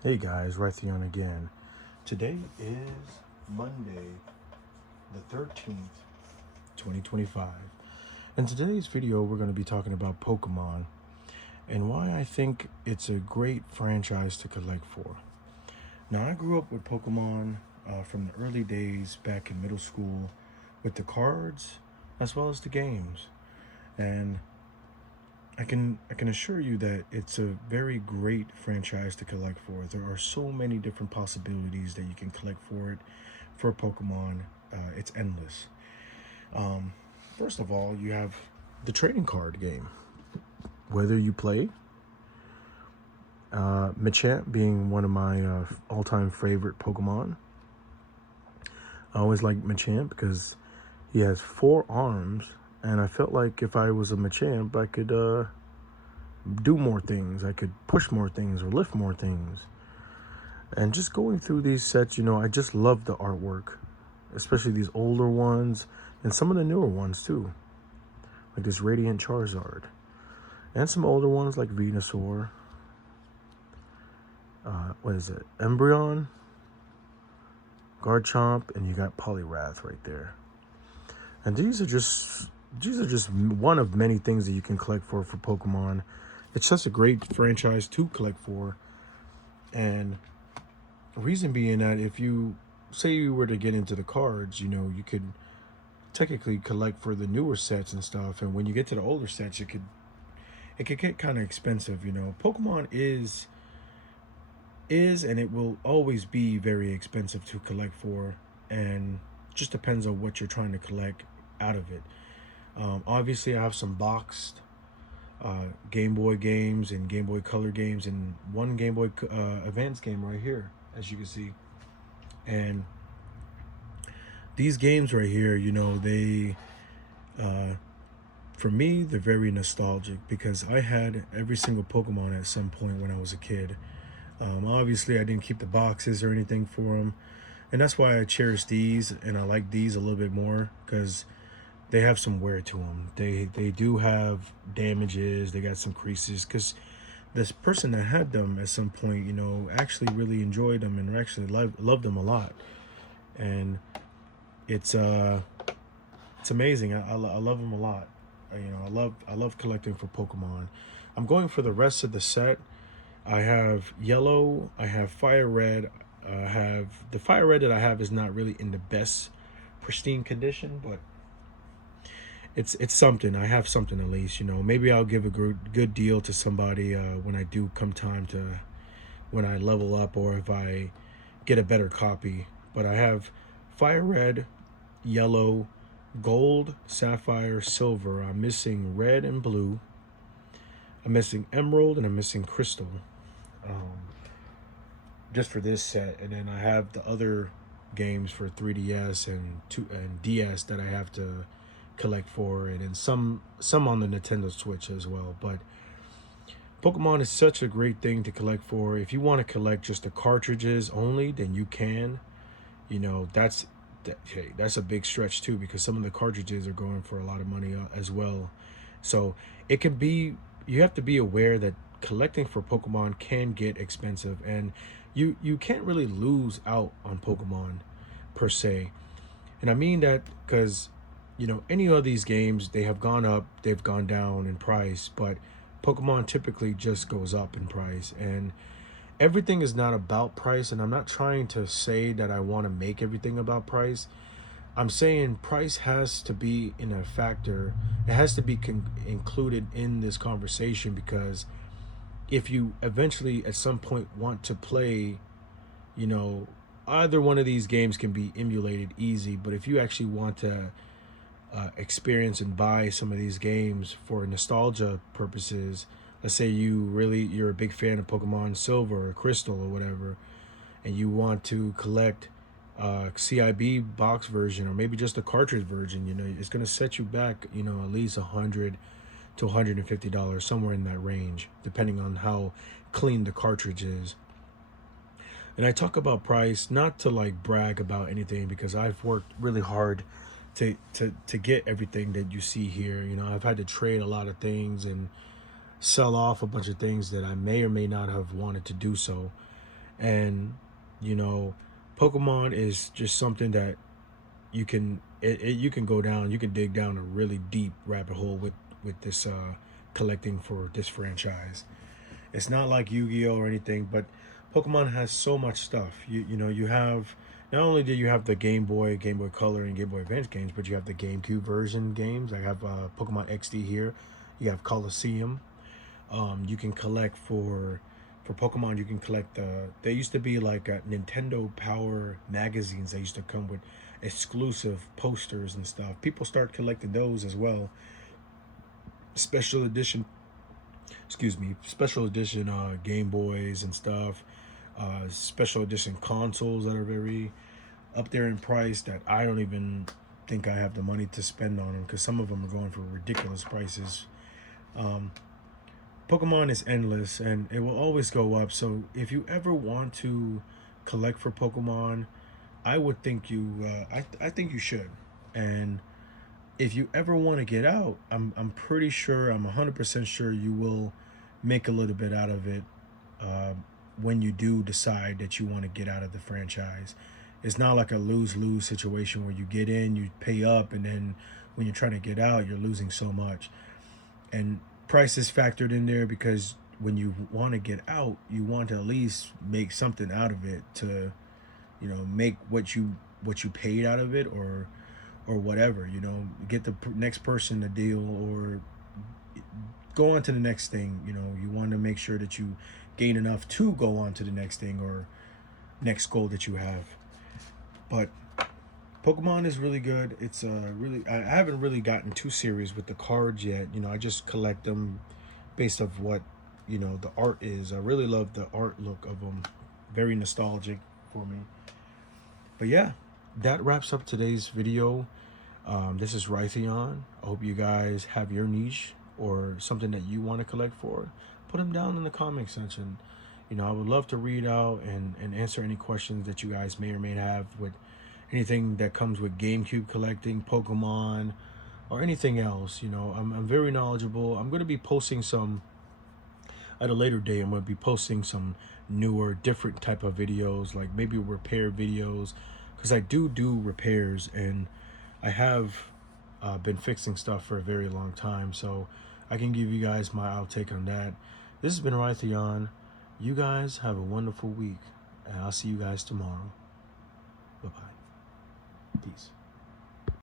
Hey guys, Raytheon again. Today is Monday, the 13th, 2025. In today's video, we're going to be talking about Pokemon and why I think it's a great franchise to collect for. Now, I grew up with Pokemon from the early days back in middle school with the cards as well as the games. And I can assure you that it's a very great franchise to collect for. There are so many different possibilities that you can collect for it. For Pokemon, it's endless. Um, First of all, you have the trading card game. Whether you play Machamp being one of my all-time favorite Pokemon. I always liked Machamp because he has 4 arms, and I felt like if I was a Machamp, I could do more things. I could push more things or lift more things. And just going through these sets, I just love the artwork, especially these older ones and some of the newer ones too, like this Radiant Charizard, and some older ones like Venusaur. What is it? Embryon, Garchomp, and you got Poliwrath right there. And these are just one of many things that you can collect for Pokemon. It's such a great franchise to collect for, and the reason being that if you say you were to get into the cards, you could technically collect for the newer sets and stuff. And when you get to the older sets, it could get kind of expensive. Pokemon is and it will always be very expensive to collect for, and just depends on what you're trying to collect out of it. Obviously, I have some boxed Game Boy games and Game Boy Color games, and one Game Boy Advance game right here, as you can see. And these games right here, for me, they're very nostalgic because I had every single Pokemon at some point when I was a kid. Obviously, I didn't keep the boxes or anything for them, and that's why I cherish these and I like these a little bit more because they have some wear to them. They do have damages. They got some creases because this person that had them at some point, actually really enjoyed them and actually loved them a lot. And it's amazing. I love them a lot. I love collecting for Pokemon. I'm going for the rest of the set. I have yellow. I have fire red. I have the fire red that I have is not really in the best pristine condition, but it's something. I have something at least. Maybe I'll give a good deal to somebody when I do come time to when I level up or if I get a better copy. But I have fire red, yellow, gold, sapphire, silver. I'm missing red and blue. I'm missing emerald and I'm missing crystal. Um, just for this set, and then I have the other games for 3DS and DS that I have to collect for, and then some on the Nintendo Switch as well. But Pokemon is such a great thing to collect for. If you want to collect just the cartridges only, then you can. That's a big stretch too because some of the cartridges are going for a lot of money as well. So it can be you have to be aware that collecting for Pokemon can get expensive, and you can't really lose out on Pokemon per se. And I mean that because any of these games, they have gone up, they've gone down in price, but Pokemon typically just goes up in price. And everything is not about price, and I'm not trying to say that I want to make everything about price. I'm saying price has to be in a factor. It has to be included in this conversation because if you eventually at some point want to play, you know, either one of these games can be emulated easy, but if you actually want to experience and buy some of these games for nostalgia purposes, let's say you're a big fan of Pokemon Silver or Crystal or whatever, and you want to collect CIB box version or maybe just the cartridge version, it's going to set you back, at least $100 to $150, somewhere in that range, depending on how clean the cartridge is. And I talk about price not to like brag about anything because I've worked really hard to get everything that you see here. I've had to trade a lot of things and sell off a bunch of things that I may or may not have wanted to do so. And you know, Pokemon is just something that you can go down, you can dig down a really deep rabbit hole with this collecting for this franchise. It's not like Yu-Gi-Oh or anything, but Pokemon has so much stuff. You know, you have, not only do you have the Game Boy Color and Game Boy Advance games, but you have the GameCube version games. I have Pokemon XD here. You have Coliseum. You can collect for Pokemon. You can collect They used to be like Nintendo Power magazines. They used to come with exclusive posters and stuff. People start collecting those as well. Special edition, excuse me, special edition Game Boys and stuff. Special edition consoles that are very up there in price that I don't even think I have the money to spend on them, because some of them are going for ridiculous prices. Um, Pokemon is endless and it will always go up. So if you ever want to collect for Pokemon, I would think I think you should. And if you ever want to get out, I'm pretty sure, I'm 100% sure you will make a little bit out of it uh, when you do decide that you want to get out of the franchise. It's not like a lose-lose situation where you get in, you pay up, and then when you're trying to get out, you're losing so much. And price is factored in there because when you want to get out, you want to at least make something out of it to, you know, make what you paid out of it, or whatever, you know, get the next person a deal, or go on to the next thing. You know, you want to make sure that you gain enough to go on to the next thing or next goal that you have. But Pokemon is really good. It's really, I haven't really gotten too serious with the cards yet. You know, I just collect them based off what, you know, the art is. I really love the art look of them. Very nostalgic for me. But yeah, that wraps up today's video. This is Raytheon. I hope you guys have your niche or something that you want to collect for. Put them down in the comment section. You know, I would love to read out and answer any questions that you guys may or may have with anything that comes with GameCube collecting, Pokemon, or anything else. You know, I'm very knowledgeable. I'm going to be posting some, at a later day, I'm going to be posting some newer, different type of videos, like maybe repair videos, because I do repairs, and I have been fixing stuff for a very long time, so I can give you guys my outtake on that. This has been Raytheon. You guys have a wonderful week, and I'll see you guys tomorrow. Bye-bye. Peace.